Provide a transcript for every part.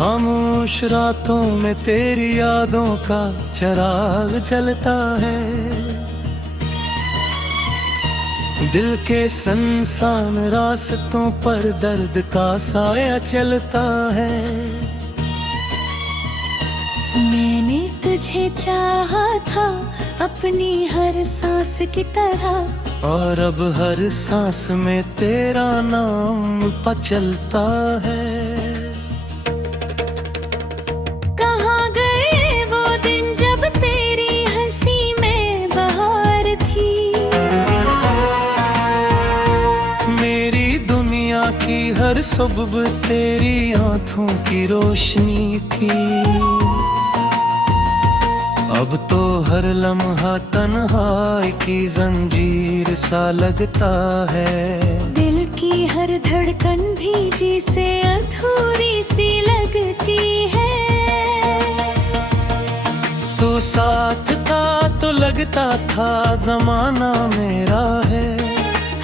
खामोश रातों में तेरी यादों का चिराग जलता है। दिल के सुनसान रास्तों पर दर्द का साया चलता है। मैंने तुझे चाहा था अपनी हर सांस की तरह, और अब हर सांस में तेरा नाम चलता है। कहाँ गए वो दिन जब तेरी हंसी में बहार थी। मेरी दुनिया की हर सुबह तेरी आंखों की रोशनी थी। अब तो हर लम्हा तन्हाई की जंजीर सा लगता है। दिल की हर धड़कन भी जिसे अधूरी सी लगती है। तो साथ था तो लगता था जमाना मेरा है।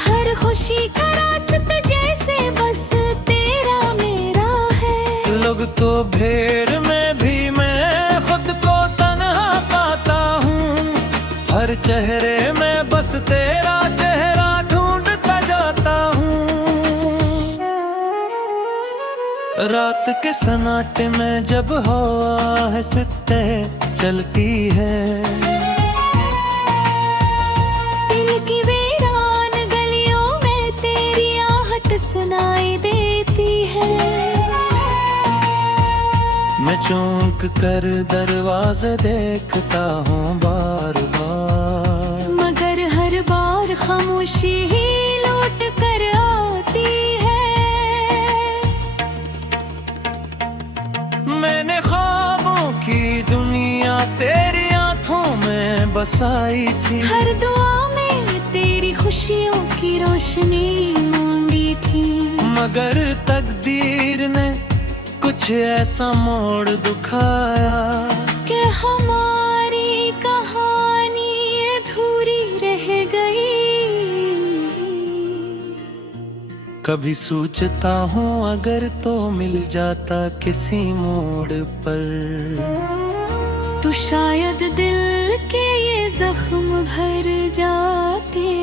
हर खुशी का रास्ता जैसे बस तेरा मेरा है। लोग तो भीड़ में भी मैं खुद को तन्हा पाता हूँ। हर चेहरे में बस तेरा चेहरा ढूंढता जाता हूँ। रात के सन्नाटे में जब हवा हंसते चलती है। दिल की वीरान गलियों में तेरी आहट सुनाई देती है। मैं चौंक कर दरवाजे देखता हूँ बार बार, मगर हर बार खामोशी ही लौट कर आती है। मैंने ख्वाबों की दुनिया तेरी आंखों में बसाई थी। हर दुआ में तेरी खुशियों की रोशनी मांगी थी। मगर तकदीर ने कुछ ऐसा मोड़ दिखाया कि हमारी कहानी अधूरी रह गई। कभी सोचता हूँ अगर तो मिल जाता किसी मोड़ पर, तो शायद दिल के ये जख्म भर जाते।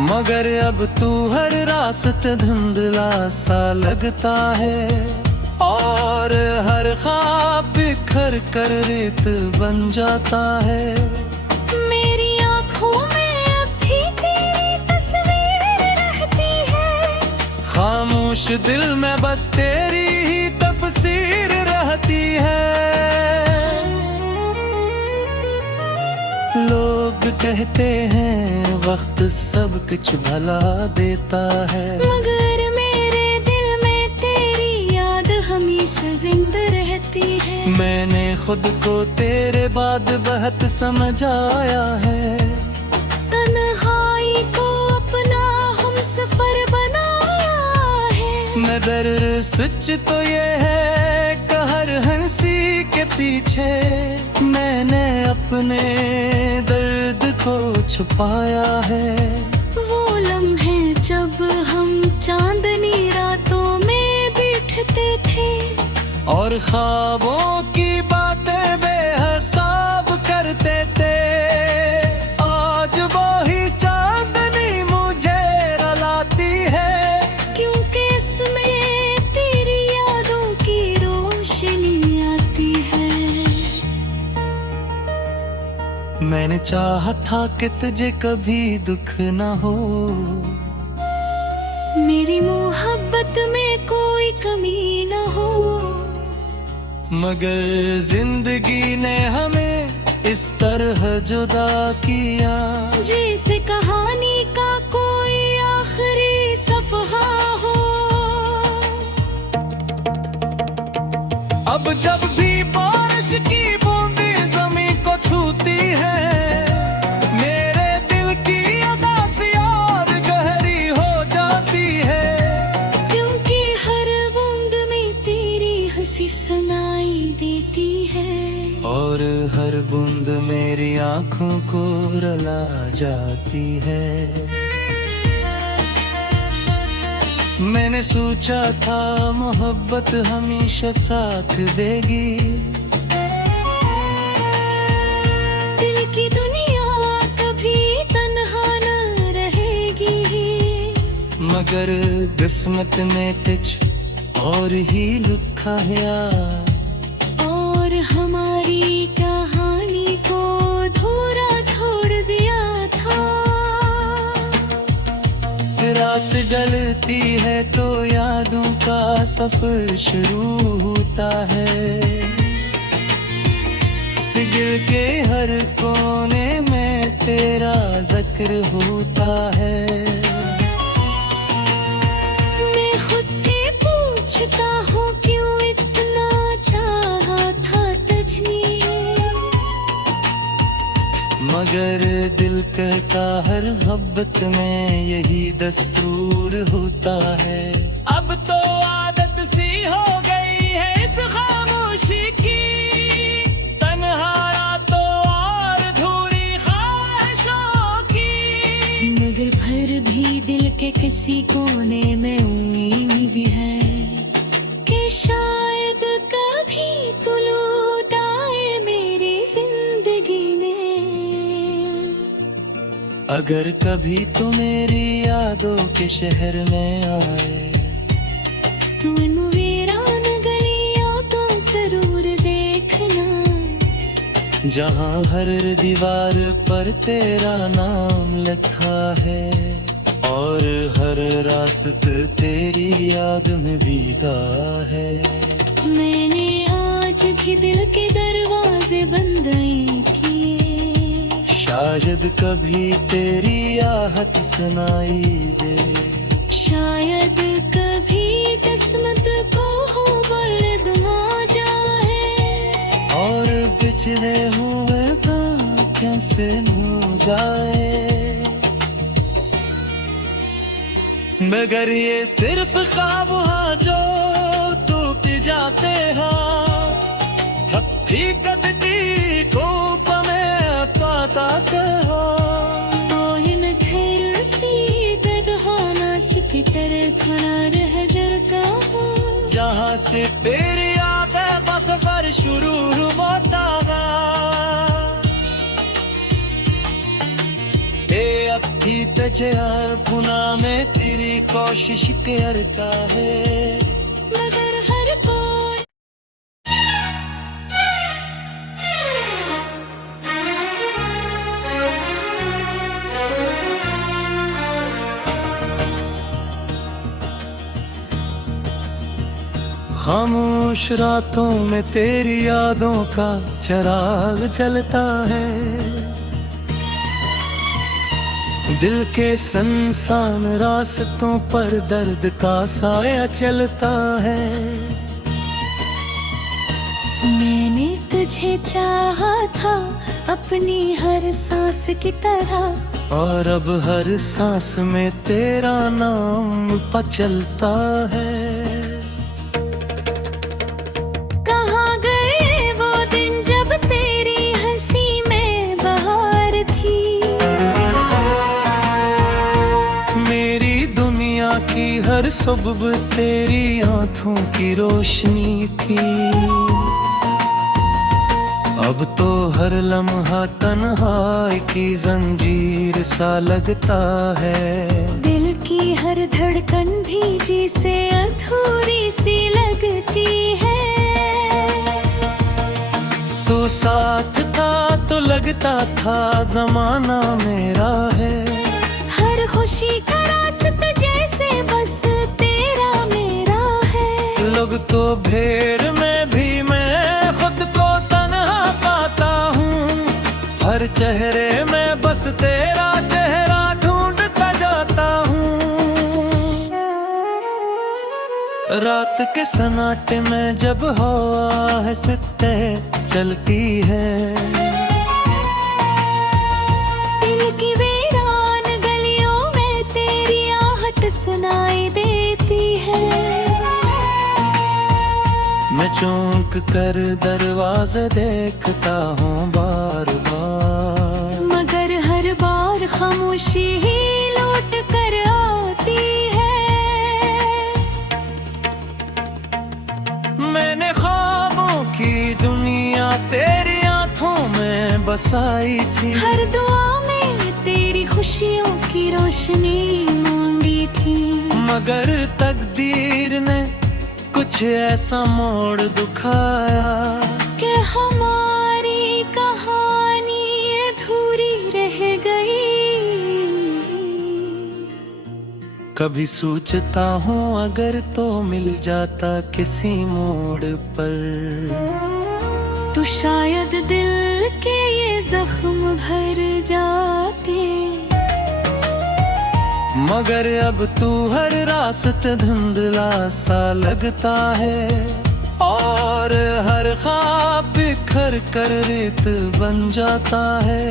मगर अब तू हर रास्ते धुंधला सा लगता है। और हर ख्वाब बिखर कर रेत बन जाता है। मेरी आँखों में अब भी तेरी तस्वीर रहती है। खामोश दिल में बस तेरी ही तफसीर रहती है। लोग कहते हैं वक्त सब कुछ भला देता है, मगर मेरे दिल में तेरी याद हमेशा जिंदा रहती है। मैंने खुद को तेरे बाद बहुत समझाया है। तन्हाई को अपना हम सफर बनाया है। मगर सच तो ये है कि हर हंसी के पीछे मैंने अपने दर्द को छुपाया है। वो लम्हे जब हम चांदनी रातों में बैठते थे, और ख्वाबों की बातें बेहिसाब करते थे। आज वो ही चांदनी मुझे रुलाती है, क्योंकि इसमें तेरी यादों की रोशनी आती है। मैंने चाहा था कि तुझे कभी दुख न हो, मेरी मोहब्बत में कोई कमी न हो। मगर जिंदगी ने हमें इस तरह जुदा किया। जैसे कहानी का कोई आखिरी सफहा हो। अब जब भी बारिश की बूंदी जमीन को छूती है, मेरे दिल की उदासी और गहरी हो जाती है। क्योंकि हर बूंद में तेरी हंसी सुनाई देती है। और हर बूंद मेरी आंखों को रुला जाती है। मैंने सोचा था मोहब्बत हमेशा साथ देगी, दिल की दुनिया कभी तन्हा न रहेगी, मगर किस्मत में कुछ और ही लिखा है यार। और हमारी कहानी को अधूरा छोड़ दिया था। रात ढलती है तो यादों का सफर शुरू होता है, दिल के हर कोने में तेरा जिक्र होता है। मैं खुद से पूछता हूँ क्यों इतना चाहा था तुझने, मगर दिल कहता हर मोहब्बत में यही दस्तूर होता है। अब तो आदत सी हो गई है इस खामोशी की, तन्हा रातों और अधूरी ख्वाहिशों की, मगर फिर भी दिल के किसी कोने में उम्मीद भी है कि शायद कभी तू लौट आए मेरी जिंदगी में। अगर कभी तो मेरी यादों के शहर में आए, तू इन वीरान गलियों को जरूर देखना, जहाँ हर दीवार पर तेरा नाम लिखा है, और हर रास्ता तेरी याद में भीगा है। मैंने आज भी दिल के दरवाजे बंद नहीं किए, शायद कभी तेरी आहट सुनाई दे, शायद कभी किस्मत को हो बर्द आ जाए, और बिछड़े हुए बातों से हो जाए। मगर ये सिर्फ ख्वाब हाँ जो टूट जाते हैं, थपकी कदती कोप में पाता कहो, तो इन ढेर सी दरहाना की तरह खड़ा रह जरता हो, जहाँ से तेरी याद है बस पर शुरू होता है। अभी तझे पुना में तेरी कोशिश करता है, मगर हर कोई खामोश रातों में तेरी यादों का चिराग जलता है, दिल के संसान रास्तों पर दर्द का साया चलता है। मैंने तुझे चाहा था अपनी हर सांस की तरह, और अब हर सांस में तेरा नाम चलता है। कहाँ गए वो दिन जब तेरी हंसी में बहार थी, की हर सुबह तेरी आंखों की रोशनी थी, अब तो हर लम्हा तन्हाई की जंजीर सा लगता है, दिल की हर धड़कन भी जिसे अधूरी सी लगती है। तो साथ था तो लगता था जमाना मेरा है, हर खुशी का रास्ता जैसे बस तेरा मेरा है, लोग तो भीड़ में भी मैं खुद को तन्हा पाता हूँ, हर चेहरे में बस तेरा चेहरा ढूंढता जाता हूँ। रात के सन्नाटे में जब हवा है सित्ते चलती है, सुनाई देती है, मैं चौंक कर दरवाजे देखता हूँ बार बार, मगर हर बार खामोशी ही लौट कर आती है। मैंने ख्वाबों की दुनिया तेरी आंखों में बसाई थी। हर दुआ में तेरी खुशियों की रोशनी मांगी थी। मगर तकदीर ने कुछ ऐसा मोड़ दिखाया कि हमारी कहानी अधूरी रह गई। कभी सोचता हूँ अगर तो मिल जाता किसी मोड़ पर, तो शायद दिल के ये जख्म भर जाते। मगर अब तू हर रास्ते धुंधला सा लगता है, और हर ख्वाब बिखर कर रेत बन जाता है।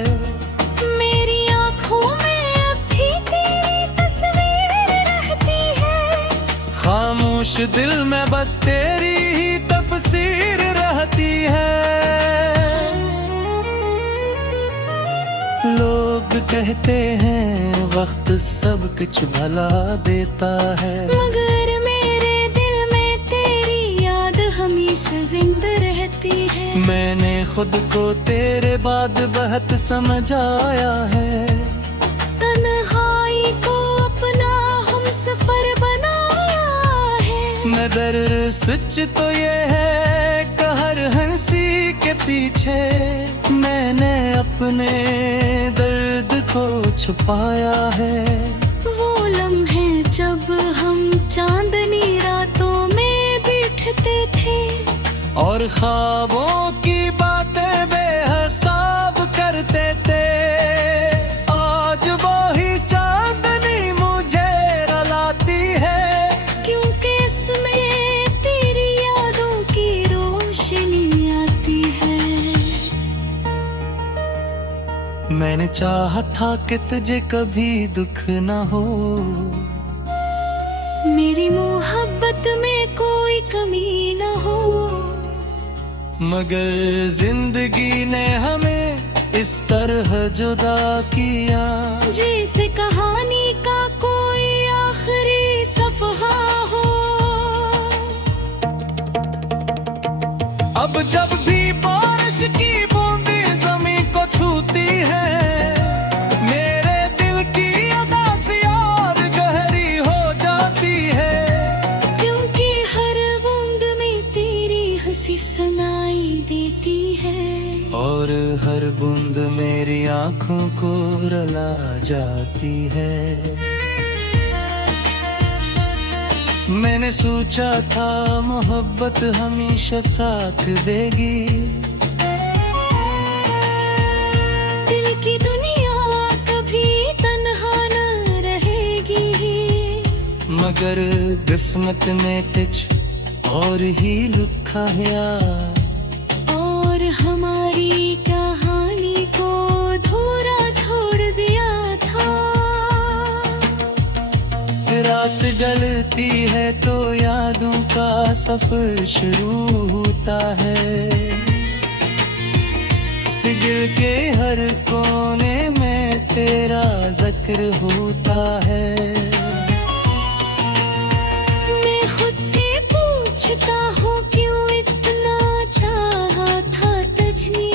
मेरी आँखों में अब भी तेरी तस्वीर रहती है। खामोश दिल में बस तेरी ही तफसीर रहती है। लोग कहते हैं वक्त सब कुछ भला देता है, मगर मेरे दिल में तेरी याद हमेशा जिंदा रहती है। मैंने खुद को तेरे बाद बहुत समझाया है। तन्हाई को अपना हम सफर बनाया है। नजर सच तो ये है कि हर हंसी के पीछे मैंने अपने दर्द को छुपाया है। वो लम्हे जब हम चांदनी रातों में बैठते थे, और ख्वाबों की बातें बेहिसाब करते थे। आज वो ही चांदनी मुझे रुलाती है, क्योंकि इसमें तेरी यादों की रोशनी आती है। मैंने चाहा था कि तुझे कभी दुख न हो, मेरी मोहब्बत में कोई कमी न हो। मगर जिंदगी ने हमें इस तरह जुदा किया, जैसे कहानी का कोई आखिरी सफहा हो। अब जब भी बारिश की बूंदें जमीन को छूती है, मेरे दिल की उदासी और गहरी हो जाती है। क्योंकि हर बूंद में तेरी हंसी सुनाई देती है, और हर बूंद मेरी आंखों को रुला जाती है। मैंने सोचा था मोहब्बत हमेशा साथ देगी, दिल की दुनिया कभी तन्हा न रहेगी। मगर किस्मत में कुछ और ही लिखा है यार। और हमारी कहानी को अधूरा छोड़ दिया था। रात ढलती है तो यादों का सफर शुरू होता है। दिल के हर कोने में तेरा जिक्र होता है। मैं खुद से पूछता हूँ क्यों इतना चाहा था तुझने,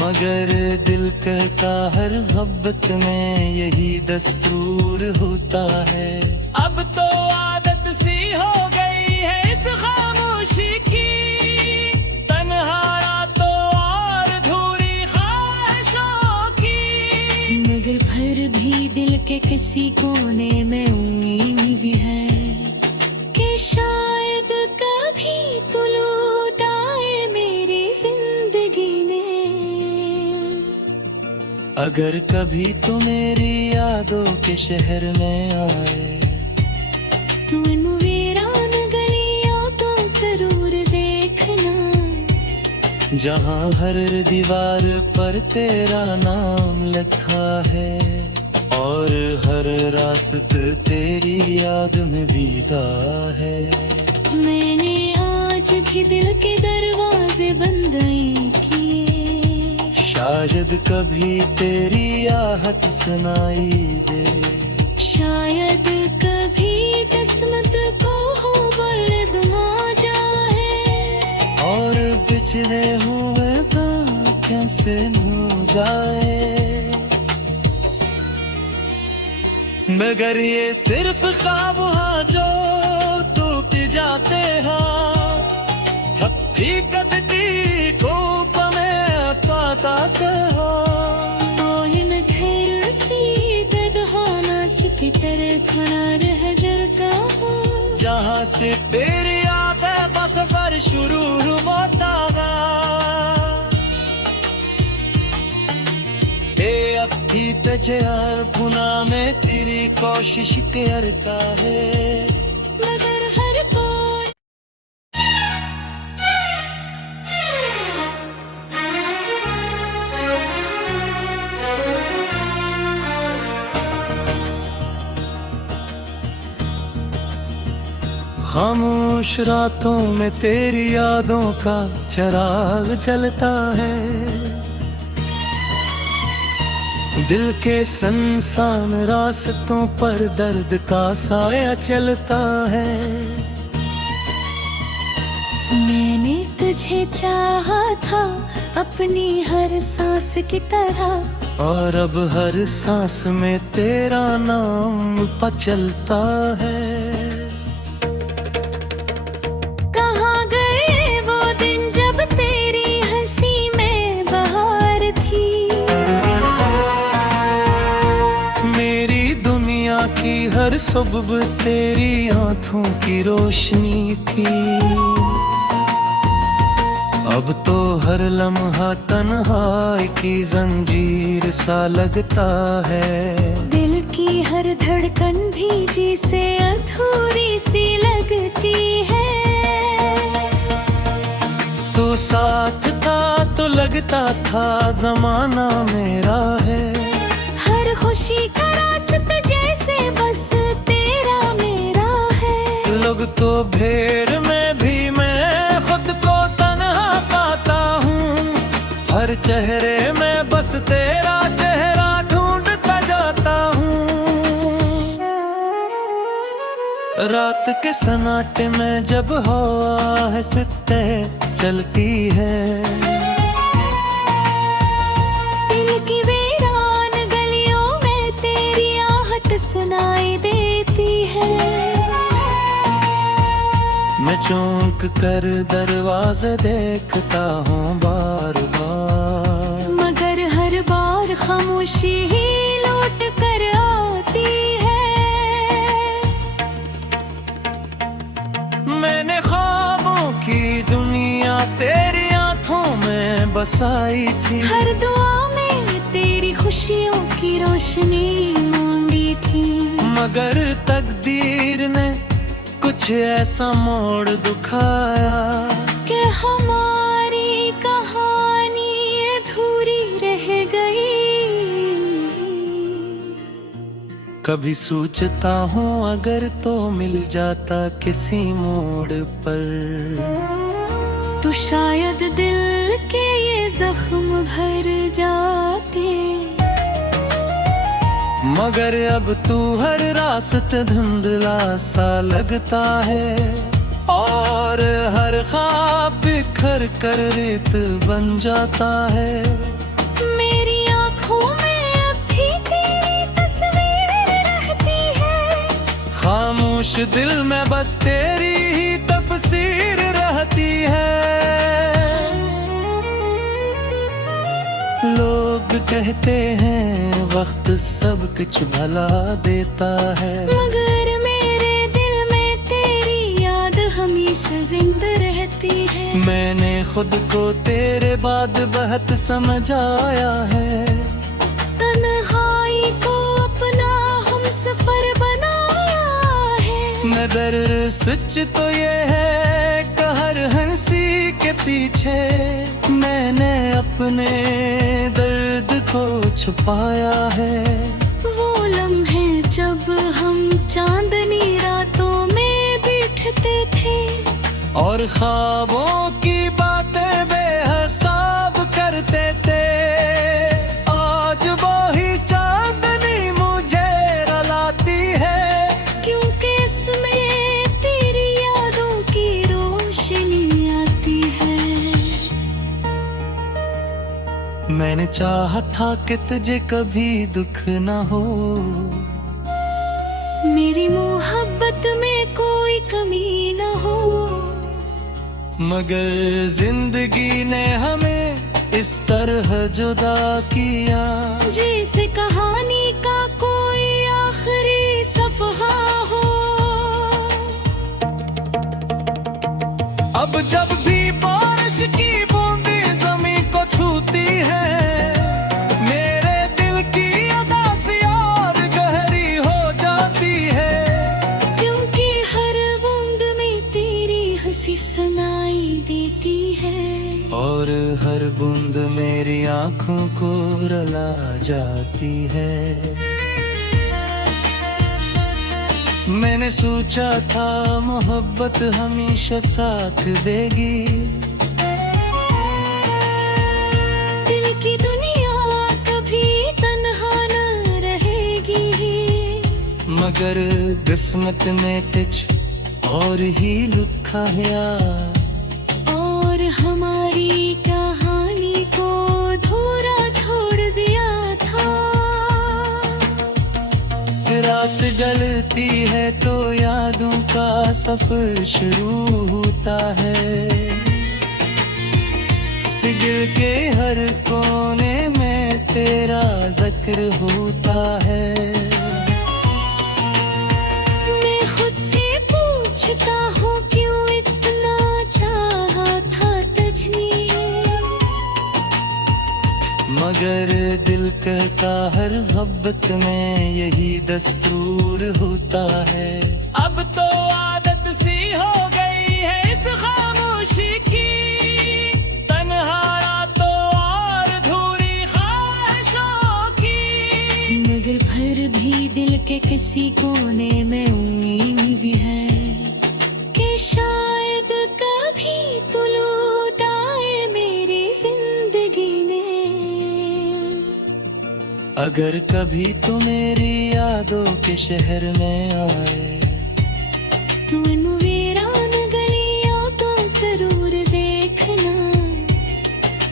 मगर दिल कहता हर मोहब्बत में यही दस्तूर होता है। अब तो आदत सी हो गई है इस खामोशी की, तन्हा रातों और अधूरी ख्वाहिशों की। मगर फिर भी दिल के किसी कोने में उम्मीद भी है कि शायद कभी तू लौट आए मेरी जिंदगी में। अगर कभी तू मेरी यादों के शहर में आए, तू इन वीरान गलियों को जरूर देखना, जहाँ हर दीवार पर तेरा नाम लिखा है, और हर रास्ते तेरी याद में भीगा है। मैंने आज भी दिल के दरवाजे बंद नहीं किए, शायद कभी तेरी आहट सुनाई दे। शायद कभी किस्मत को हो से हो जाए। मगर ये सिर्फ ख्वाब हाँ जो टूट जाते हैं, हकीकती को में पाता हो। इन घर सी दरहानास की तरह खड़ा रह जरता हो, जहाँ से तेरी यादें बस पर शुरू होता है। अभी तुझे पुना में तेरी कोशिश करता है, मगर हर कोई खामोश रातों में तेरी यादों का चिराग जलता है। दिल के संसान रास्तों पर दर्द का साया चलता है। मैंने तुझे चाहा था अपनी हर सांस की तरह, और अब हर सांस में तेरा नाम चलता है। कहाँ गए वो दिन जब तेरी हंसी में बहार थी, मेरी दुनिया की हर सुबह तेरी आंखों की रोशनी थी। अब तो हर लम्हा तन्हाई की जंजीर सा लगता है। दिल की हर धड़कन भी जिसे अधूरी सी लगती है। तो साथ था तो लगता था जमाना मेरा है। हर खुशी का रास्ता जैसे बस तेरा मेरा है। लोग तो भीड़ में भी मैं खुद को तन्हा पाता हूँ। हर चेहरे में बस तेरा चेहरा ढूंढता जाता हूँ। रात के सन्नाटे में जब हवा है सित्ते चलती है, दिल की वीरान गलियों में तेरी आहट सुनाई देती है। मैं चौंक कर दरवाजे देखता हूँ बार बार, मगर हर बार खामोशी ही लौट कर आती है। मैंने ख्वाबों की दुनिया तेरी आंखों में बसाई थी। हर दुआ में तेरी खुशियों की रोशनी मांगी थी, मगर तकदीर ने कुछ ऐसा मोड़ दिखाया कि हमारी कहानी अधूरी रह गई। कभी सोचता हूँ अगर तो मिल जाता किसी मोड़ पर, तो शायद दिल के ये जख्म भर जाते। मगर अब तू हर रास्ते धुंधला सा लगता है, और हर ख्वाब बिखर कर रेत बन जाता है। मेरी आँखों में अब भी तेरी तस्वीर रहती है। खामोश दिल में बस तेरी ही तफसीर रहती है। लोग कहते हैं वक्त सब कुछ भला देता है, मगर मेरे दिल में तेरी याद हमेशा जिंदा रहती है। मैंने खुद को तेरे बाद बहुत समझाया है। तन्हाई को अपना हम सफर बनाया है। नजर सच तो ये है कि हर हंसी के पीछे मैंने अपने दर्द को छुपाया है। वो लम्हे जब हम चांदनी रातों में बैठते थे, और ख्वाबों की बातें बेहिसाब करते थे। आज वो ही चांदनी मुझे रुलाती है, क्योंकि इसमें तेरी यादों की रोशनी आती है। मैंने चाहा था कि तुझे कभी दुख ना हो, मेरी मोहब्बत में कोई कमी न हो। मगर जिंदगी ने हमें इस तरह जुदा किया, जैसे कहानी का कोई आखिरी सफहा हो। अब जब भी बारिश की बूंदें ज़मीन को छूती है, मेरे दिल की उदासी और गहरी हो जाती है, क्योंकि हर बूंद में तेरी हंसी सुनाई देती है, और हर बूंद मेरी आंखों को रुला जाती है। मैंने सोचा था मोहब्बत हमेशा साथ देगी, दिल की दुनिया कभी तन्हा न रहेगी, मगर किस्मत में कुछ और ही लिखा है यार। और हमारी कहानी को अधूरा छोड़ दिया था। रात ढलती है तो यादों का सफर शुरू होता है, दिल के हर कोने में तेरा जिक्र होता है। मैं खुद से पूछता हूँ क्यों इतना चाहा था तुझने, मगर दिल कहता हर मोहब्बत में यही दस्तूर होता है। अब तो आदत सी हो गई है इस खामोशी की, तन्हा रातों और अधूरी ख्वाहिशों की, मगर फिर भी दिल के किसी कोने में उम्मीद भी है कि शायद कभी तू लौट आए मेरी जिंदगी में। अगर कभी तू मेरी यादों के शहर में आए, तू इन वीरान गलियों को जरूर देखना,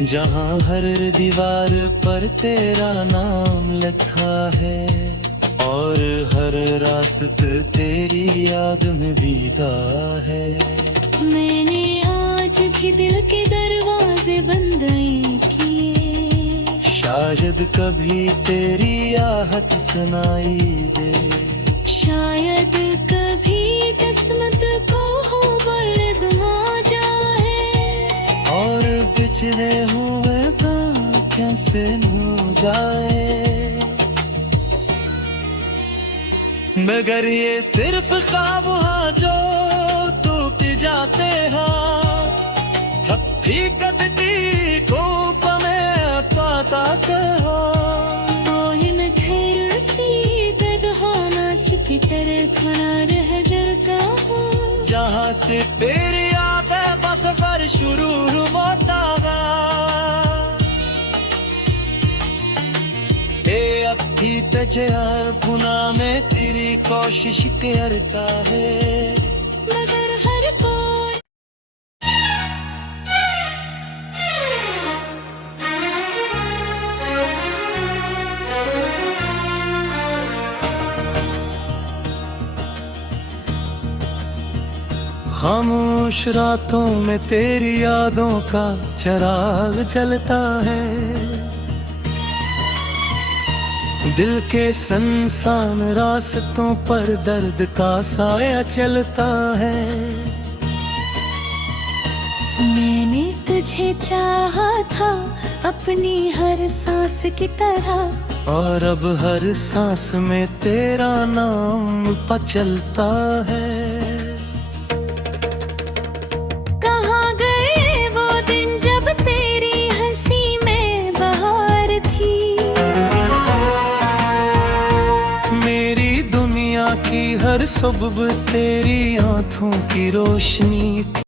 जहाँ हर दीवार पर तेरा नाम लिखा है, और हर रास्ता तेरी याद में भीगा है। मैंने आज भी दिल के दरवाजे बंद नहीं किए, शायद कभी तेरी आहट सुनाई दे, शायद कभी किस्मत को हो बरदमा जाए, और बिछड़े हुए का कैसे हो जाए। मगर ये सिर्फ ख्वाब हाँ जो टूट जाते हैं, थपकी कदती कोप में पाता हो, तो इन घेर सी दरहाना की तरह खड़ा रह जरता हो, जहाँ से तेरी याद है बस पर शुरू होता है। अभी तुझे पुना में तेरी कोशिश करता है, मगर हर कोई खामोश रातों में तेरी यादों का चिराग जलता है, दिल के संसान रास्तों पर दर्द का साया चलता है। मैंने तुझे चाहा था अपनी हर सांस की तरह, और अब हर सांस में तेरा नाम चलता है। कहाँ गए वो दिन जब तेरी हंसी में बहार थी, मेरी दुनिया की हर सुबह तेरी आंखों की रोशनी